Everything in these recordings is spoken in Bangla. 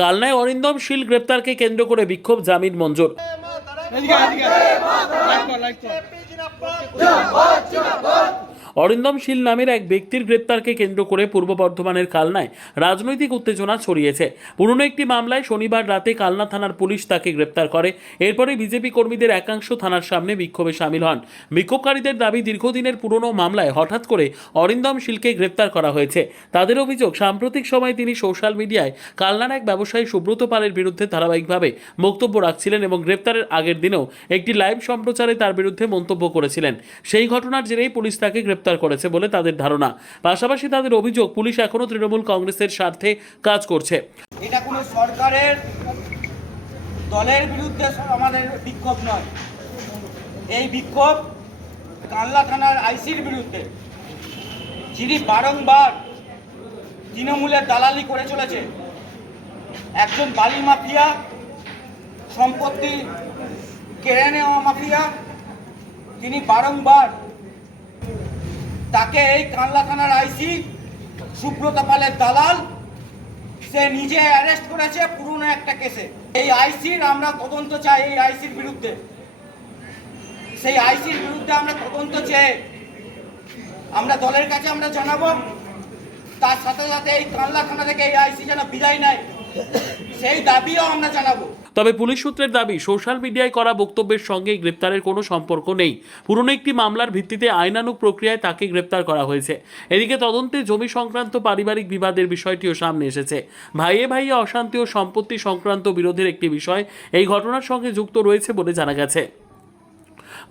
কালনায় অরিন্দম শীল গ্রেপ্তারকে কেন্দ্র করে বিক্ষোভ, জামিন মঞ্জুর। অরিন্দম শীল নামের এক ব্যক্তির গ্রেপ্তারকে কেন্দ্র করে পূর্ব বর্ধমানের কালনায় রাজনৈতিক উত্তেজনা ছড়িয়েছে। পুরনো একটি মামলায় শনিবার রাতে কালনা থানার পুলিশ তাকে গ্রেপ্তার করে। এরপরে বিজেপি কর্মীদের একাংশ থানার সামনে বিক্ষোভে সামিল হন। বিক্ষোভকারীদের দাবি, দীর্ঘদিনের পুরনো মামলায় হঠাৎ করে অরিন্দম শীলকে গ্রেপ্তার করা হয়েছে। তাদের অভিযোগ, সাম্প্রতিক সময়ে তিনি সোশ্যাল মিডিয়ায় কালনার এক ব্যবসায়ী সুব্রত পালের বিরুদ্ধে ধারাবাহিকভাবে বক্তব্য রাখছিলেন এবং গ্রেপ্তারের আগের দিনেও একটি লাইভ সম্প্রচারে তার বিরুদ্ধে মন্তব্য করেছিলেন। সেই ঘটনার জেরেই পুলিশ তাকে গ্রেপ্তার করেছে বলে তাদের ধারণা। পাশাপাশি তাদের অভিযোগ, পুলিশ এখনো তৃণমূল কংগ্রেসের স্বার্থে কাজ করছে। এটা কোনো সরকারের দলের বিরুদ্ধে আমাদের বিক্ষোভ নয়, এই বিক্ষোভ কালনা থানার আইসির বিরুদ্ধে, যিনি বারংবার তৃণমূলের দালালি করে চলেছে। একজন বালি মাফিয়া, সম্পত্তি কেড়ে নেওয়া মাফিয়া, তিনি বারংবার তাকে এই কালনা থানার আইসি সুব্রত পালের দালাল, সে নিজে অ্যারেস্ট করেছে পুরনো একটা কেসে। এই আইসির আমরা তদন্ত চাই, এই আইসির বিরুদ্ধে, সেই আইসির বিরুদ্ধে আমরা তদন্ত চেয়ে আমরা দলের কাছে আমরা জানাবো। তার সাথে সাথে এই কালনা থানা থেকে এই আইসি যেন বিদায় নেয়, সেই দাবিও আমরা জানাবো। তবে পুলিশ সূত্রের দাবি, সোশ্যাল মিডিয়ায় করা বক্তব্যের সঙ্গে গ্রেপ্তারের কোনো সম্পর্ক নেই। পুরনো একটি মামলার ভিত্তিতে আইনানুগ প্রক্রিয়ায় তাকে গ্রেপ্তার করা হয়েছে। এদিকে তদন্তে জমি সংক্রান্ত পারিবারিক বিবাদের বিষয়টিও সামনে এসেছে। ভাইয়ে ভাইয়ে অশান্তি ও সম্পত্তি সংক্রান্ত বিরোধের একটি বিষয় এই ঘটনার সঙ্গে যুক্ত রয়েছে বলে জানা গেছে।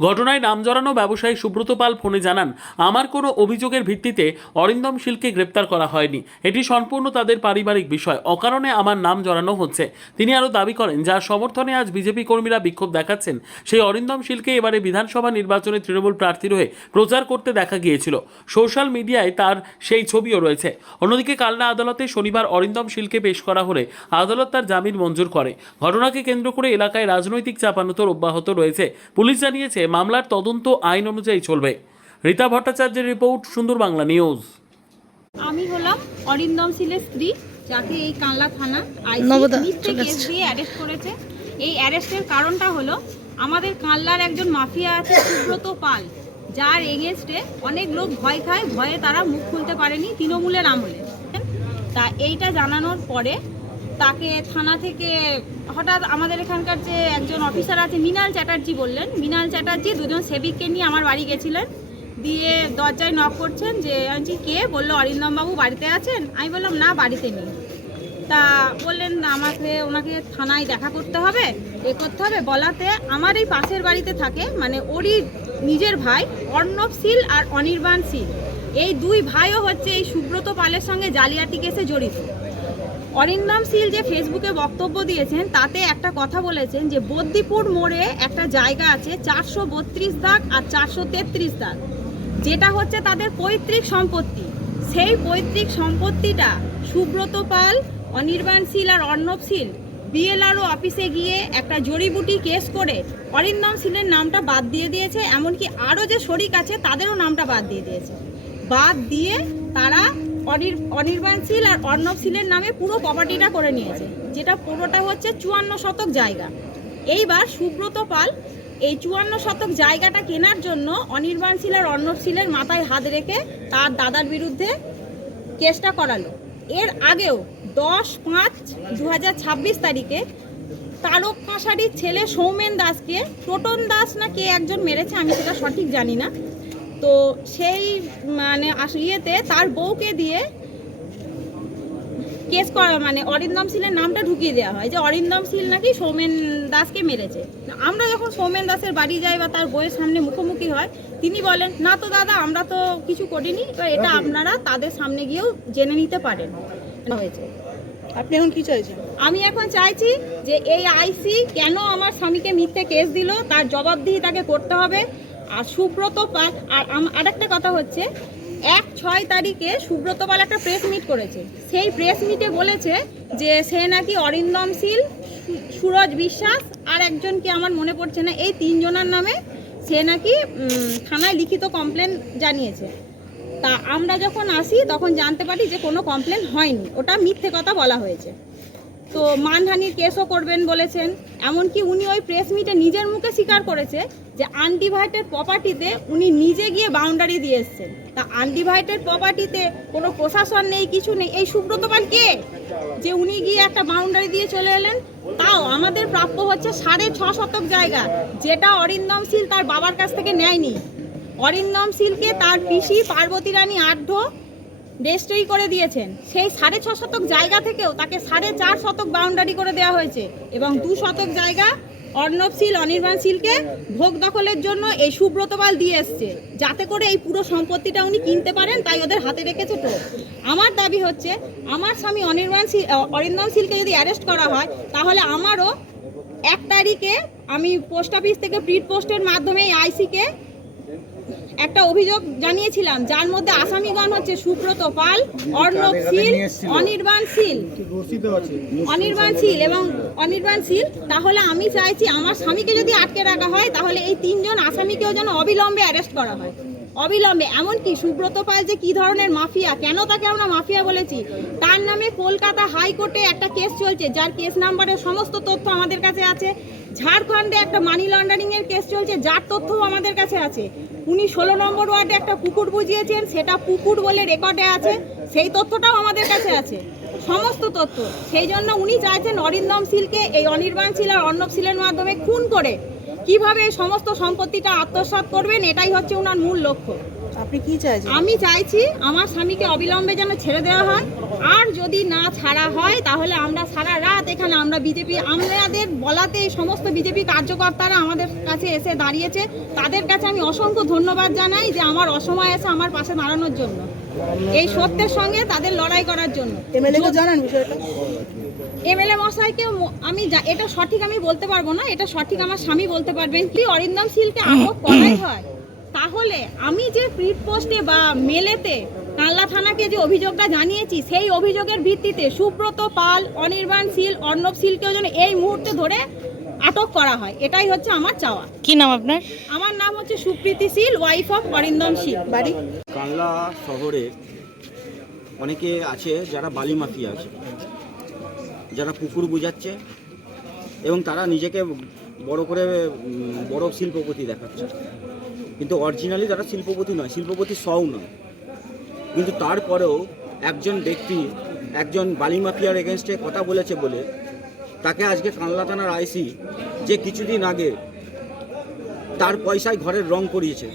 ঘটনায় নাম জড়ানো ব্যবসায়ী সুব্রত পাল ফোনে জানান, আমার কোনো অভিযোগের ভিত্তিতে অরিন্দম শীলকে গ্রেপ্তার করা হয়নি। এটি সম্পূর্ণ তাদের পারিবারিক বিষয়, অকারণে আমার নাম জড়ানো হচ্ছে। তিনি আরও দাবি করেন, যার সমর্থনে আজ বিজেপি কর্মীরা বিক্ষোভ দেখাচ্ছেন, সেই অরিন্দম শীলকে এবারে বিধানসভা নির্বাচনে তৃণমূল প্রার্থীর হয়ে প্রচার করতে দেখা গিয়েছিল। সোশ্যাল মিডিয়ায় তার সেই ছবিও রয়েছে। অন্যদিকে কালনা আদালতে শনিবার অরিন্দম শীলকে পেশ করা হলে আদালত তার জামিন মঞ্জুর করে। ঘটনাকে কেন্দ্র করে এলাকায় রাজনৈতিক চাপানোতর অব্যাহত রয়েছে। পুলিশ জানিয়েছে, মামলার তদন্ত আইন অনুযায়ী চলবে। রীতা ভট্টাচার্যের রিপোর্ট, সুন্দর বাংলা নিউজ। আমি হলাম অরিন্দম শীলের স্ত্রী, যাকে এই কালনা থানা মিথ্যে কেস দিয়ে অ্যারেস্ট করেছে। এই অ্যারেস্টের কারণটা হলো, আমাদের কালনার একজন মাফিয়া আছে সুব্রত পাল, যার এগেনস্টে অনেক লোক ভয় খায়, ভয়ে তারা মুখ খুলতে পারেনি তৃণমূলের আমলে। তা এইটা জানানোর পরে তাকে থানা থেকে হঠাৎ আমাদের এখানকার যে একজন অফিসার আছে মৃণাল চ্যাটার্জি বললেন, মৃণাল চ্যাটার্জি দুজন সেবিককে নিয়ে আমার বাড়ি গেছিলেন। দিয়ে দরজায় নক করছেন, যে আমি কে, বললো অরিন্দম বাবু বাড়িতে আছেন? আমি বললাম না, বাড়িতে নেই। তা বললেন ওনাকে থানায় দেখা করতে হবে, করতে হবে। বলাতে আমার এই পাশের বাড়িতে থাকে, মানে ওরই নিজের ভাই অর্ণব শীল আর অনির্বাণ শীল, এই দুই ভাইও হচ্ছে এই সুব্রত পালের সঙ্গে জালিয়াতি কেসে জড়িত। অরিন্দম শীল যে ফেসবুকে বক্তব্য দিয়েছেন, তাতে একটা কথা বলেছেন যে বদ্দিপুর মোড়ে একটা জায়গা আছে 432 দাগ আর 433 দাগ, যেটা হচ্ছে তাদের পৈতৃক সম্পত্তি। সেই পৈতৃক সম্পত্তিটা সুব্রত পাল, অনির্বাণ শীল আর অর্ণব শীল বিএলআরও অফিসে গিয়ে একটা জড়িবুটি কেস করে অরিন্দম শীলের নামটা বাদ দিয়ে দিয়েছে। এমনকি আরও যে শরিক আছে তাদেরও নামটা বাদ দিয়ে দিয়েছে। বাদ দিয়ে তারা অনির্বাণ শীল আর অর্ণব শীলের নামে পুরো প্রপার্টিটা করে নিয়েছে, যেটা পুরোটা হচ্ছে 54 শতক জায়গা। এইবার সুব্রত পাল এই 54 শতক জায়গাটা কেনার জন্য অনির্বাণ শীল আর অর্ণব শীলের মাথায় হাত রেখে তার দাদার বিরুদ্ধে কেসটা করালো। এর আগেও 10/5/2026 তারিখে তারক পাশারির ছেলে সৌমেন দাসকে টোটন দাস না কে একজন মেরেছে, আমি সেটা সঠিক জানি না। তো সেই মানে ইয়েতে তার বউকে দিয়ে কেস করা, মানে অরিন্দম শীলের নামটা ঢুকিয়ে দেওয়া হয় যে অরিন্দম শীল নাকি সৌমেন দাসকে মেরেছে। আমরা যখন সৌমেন দাসের বাড়ি যাই বা তার বউয়ের সামনে মুখোমুখি হয়, তিনি বলেন, না তো দাদা, আমরা তো কিছু করিনি, এটা আপনারা তাদের সামনে গিয়েও জেনে নিতে পারেন হয়েছে। আপনি এখন কি চাইছেন? আমি এখন চাইছি যে এই আইসি কেন আমার স্বামীকে মিথ্যে কেস দিল, তার জবাবদিহি তাকে করতে হবে। আর সুব্রত পাল, আর আরেকটা কথা হচ্ছে, 1/6 তারিখে সুব্রত পাল একটা প্রেস মিট করেছে। সেই প্রেস মিটে বলেছে যে সে নাকি অরিন্দম শীল, সুরজ বিশ্বাস আর একজনকে আমার মনে পড়ছে না, এই 3 জনের নামে সে নাকি থানায় লিখিত কমপ্লেন জানিয়েছে। তা আমরা যখন আসি তখন জানতে পারি যে কোনো কমপ্লেন হয়নি, ওটা মিথ্যে কথা বলা হয়েছে। তো মানহানির কেসও করবেন বলেছেন। এমনকি উনি ওই প্রেস মিটে নিজের মুখে স্বীকার করেছে যে আনডিভাইডেড প্রপার্টিতে উনি নিজে গিয়ে বাউন্ডারি দিয়ে এসছেন। তা আনডিভাইডেড প্রপার্টিতে কোনো প্রশাসন নেই, কিছু নেই, এই সুব্রত পাল কে যে উনি গিয়ে একটা বাউন্ডারি দিয়ে চলে এলেন? তাও আমাদের প্রাপ্য হচ্ছে 6.5 শতক জায়গা, যেটা অরিন্দম শীল তার বাবার কাছ থেকে নেয়নি। অরিন্দম শীলকে তার পিসি পার্বতী রানী আঢ্য রেজিস্ট্রি করে দিয়েছেন। সেই 6.5 শতক জায়গা থেকেও তাকে 4.5 শতক বাউন্ডারি করে দেওয়া হয়েছে এবং 2 শতক জায়গা অর্ণব শীল, অনির্বাণ শীলকে ভোগ দখলের জন্য এই সুব্রত পাল দিয়ে এসছে, যাতে করে এই পুরো সম্পত্তিটা উনি কিনতে পারেন, তাই ওদের হাতে রেখেছে। তো আমার দাবি হচ্ছে, আমার স্বামী অরিন্দম শীলকে যদি অ্যারেস্ট করা হয়, তাহলে আমারও 1 তারিখে আমি পোস্ট অফিস থেকে প্রিড পোস্টের মাধ্যমে আইসিকে একটা অভিযোগ জানিয়েছিলাম, যার মধ্যে আসামিগণ হচ্ছে সুব্রত পাল, অর্ণব শীল, অনির্বাণ শীল এবং অনির্বাণ শীল। তাহলে আমি চাইছি আমার স্বামীকে যদি আটকে রাখা হয়, তাহলে এই 3 জন আসামিকেও যেন অবিলম্বে অ্যারেস্ট করা হয়, অবিলম্বে। এমনকি সুব্রত পাল যে কি ধরনের মাফিয়া, কেন তাকে আমরা মাফিয়া বলেছি, তার নামে কলকাতা হাইকোর্টে একটা কেস চলছে, যার কেস নাম্বারের সমস্ত তথ্য আমাদের কাছে আছে। ঝাড়খণ্ডে একটা মানি লন্ডারিং এর কেস চলছে, যার তথ্যও আমাদের কাছে আছে। উনি 16 নম্বর ওয়ার্ডে একটা পুকুর বুঝিয়েছেন, সেটা পুকুর বলে রেকর্ডে আছে, সেই তথ্যটাও আমাদের কাছে আছে, সমস্ত তথ্য। সেই জন্য উনি চাইছেন অরিন্দম শীলকে এই অনির্বাণ শীল আর অর্ণব শীলের মাধ্যমে খুন করে কিভাবে এই সমস্ত সম্পত্তিটা আত্মসাৎ করবেন, এটাই হচ্ছে ওনার মূল লক্ষ্য। আপনি কি চাইছেন? আমি চাইছি আমার স্বামীকে অবিলম্বে যেন ছেড়ে দেওয়া হয়, আর যদি না ছাড়া হয় তাহলে আমরা সারা রাত এখানে আমাদের বলাতে এই সমস্ত বিজেপি কার্যকর্তারা আমাদের কাছে এসে দাঁড়িয়েছে, তাদের কাছে আমি অসংখ্য ধন্যবাদ জানাই যে আমার অসময়ে এসে আমার পাশে দাঁড়ানোর জন্য, এই সত্যের সঙ্গে তাদের লড়াই করার জন্য। এমএলএকে জানান বিষয়টা? এমএলএ মশাইকে আমি এটা সঠিক আমি বলতে পারবো না, এটা সঠিক আমার স্বামী বলতে পারবেন। কি অরিন্দম শীলকে আটক করাই হয়, তাহলে আমি যে প্রিড পোস্টে বা মেলেতে কানলা থানাকে যে অভিযোগটা জানিয়েছি, সেই অভিযোগের ভিত্তিতে সুব্রত পাল, অনির্বাণ শীল, অর্ণব শীলকেও যেন এই মুহূর্তে ধরে আটক করা হয়, এটাই হচ্ছে আমার চাওয়া। কি নাম আপনার? আমার নাম হচ্ছে সুপ্রীতি শীল, ওয়াইফ অফ অরিন্দম শীল। বাড়ি? কানলা শহরে অনেকে আছে যারা বালি মাফিয়া আছে, যারা পুকুর বুঝাচ্ছে এবং তারা নিজেকে বড় করে বড় শিল্পপতি দেখাচ্ছে, কিন্তু অরিজিনালি তারা শিল্পপতি নয়, শিল্পপতি সও নয়। কিন্তু তারপরেও একজন ব্যক্তি একজন বালি মাফিয়ার এগেনস্টে কথা বলেছে বলে তাকে আজকে কানলা থানার আইসি, যে কিছুদিন আগে তার পয়সায় ঘরের রং করিয়েছে,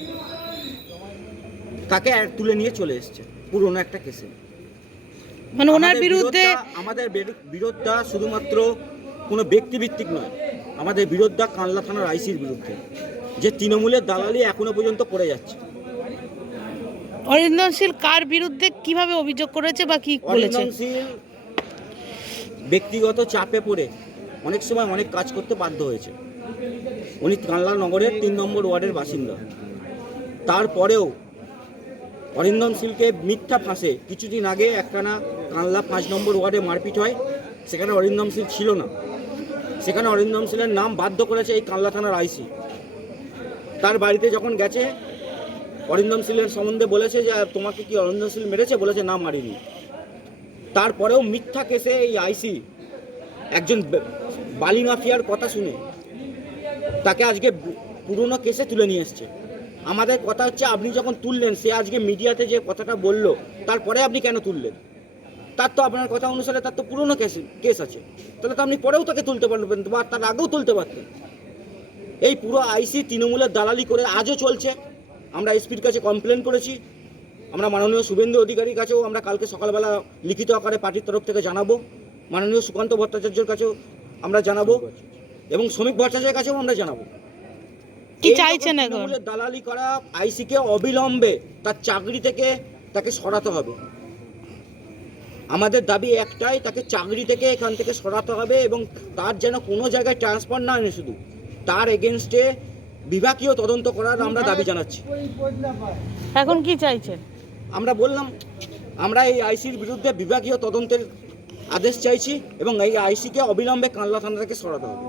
তাকে তুলে নিয়ে চলে এসছে পুরনো একটা কেসে। মানে ওনার বিরুদ্ধে আমাদের বিরোধটা শুধুমাত্র কোনো ব্যক্তিভিত্তিক নয়, আমাদের বিরোধটা কানলা থানার আইসির বিরুদ্ধে, যে তৃণমূলের দালালি এখনো পর্যন্ত করে যাচ্ছে। অরিন্দম শীল কার বিরুদ্ধে কিভাবে অভিযোগ করেছে বা কি বলেছে? অরিন্দম শীল ব্যক্তিগত চাপে পড়ে অনেক সময় অনেক কাজ করতে বাধ্য হয়েছে। উনি কানলা নগরের 3 নম্বর ওয়ার্ডের বাসিন্দা, তারপরেও অরিন্দম শীলকে মিথ্যা ফাঁসে কিছুদিন আগে একখানা কানলা 5 নম্বর ওয়ার্ডে মারপিট হয়, সেখানে অরিন্দম শীল ছিল না, সেখানে অরিন্দম শীলের নাম বাধ্য করেছে এই কানলা থানার আইসি। তার বাড়িতে যখন গেছে, অরিন্দম শীলের সম্বন্ধে বলেছে যে তোমাকে কি অরিন্দম শীল মেরেছে, বলেছে না মারিনি। তারপরেও মিথ্যা কেসে এই আইসি একজন বালি মাফিয়ার কথা শুনে তাকে আজকে পুরনো কেসে তুলে নিয়ে এসছে। আমাদের কথা হচ্ছে, আপনি যখন তুললেন, সে আজকে মিডিয়াতে যে কথাটা বললো, তারপরে আপনি কেন তুললেন? তার তো আপনার কথা অনুসারে তার তো পুরনো কেস আছে, তাহলে তো আপনি পরেও তাকে তুলতে পারবেন বা তার আগেও তুলতে পারতেন। এই পুরো আইসি তৃণমূলের দালালি করে আজও চলছে। আমরা এসপির কাছে কমপ্লেন করেছি, আমরা মাননীয় শুভেন্দু অধিকারীর কাছেও আমরা কালকে সকালবেলা লিখিত আকারে পার্টির তরফ থেকে জানাবো, মাননীয় সুকান্ত ভট্টাচার্যের কাছেও আমরা জানাবো এবং শ্রমিক ভট্টাচার্যের কাছেও আমরা জানাবো। কি চাইছেন এখন? তৃণমূলের দালালি করা আইসিকে অবিলম্বে তার চাকরি থেকে তাকে সরাতে হবে। আমাদের দাবি একটাই, তাকে চাকরি থেকে এখান থেকে সরাতে হবে এবং তার যেন কোনো জায়গায় ট্রান্সফার না এনে, শুধু তার এগেনস্টে বিভাগীয় তদন্ত করার আমরা দাবি জানাচ্ছি। এখন কি চাইছেন? আমরা বললাম, আমরা এই আইসির বিরুদ্ধে বিভাগীয় তদন্তের আদেশ চাইছি এবং এই আইসিকে অবিলম্বে কানলা থানা থেকে সরাতে হবে।